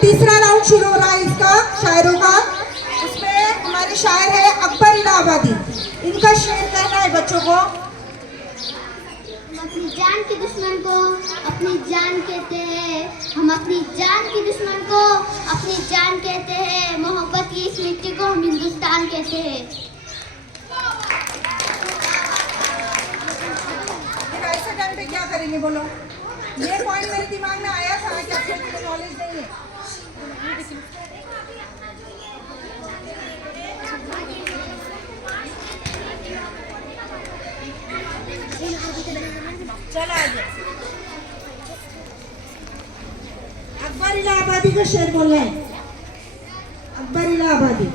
तीसरा राउंड शुरू हो रहा है इसका शायरों का। उसमें हमारे शायर है अकबर इलाहाबादी। इनका शेर कहना है बच्चों को। अपनी जान के दुश्मन को अपनी जान कहते हैं, हम अपनी जान की दुश्मन को अपनी जान कहते हैं, मोहब्बत की इस मिट्टी को हम हिंदुस्तान कहते हैं। ऐसे टाइम पे क्या करेंगे बोलो? ये पॉइंट मेरे दिमाग में आया था कि आपको नॉलेज नहीं है। चलो आगे। अकबर इलाहाबादी का शेर बोल रहे हैं। अकबर इलाहाबादी।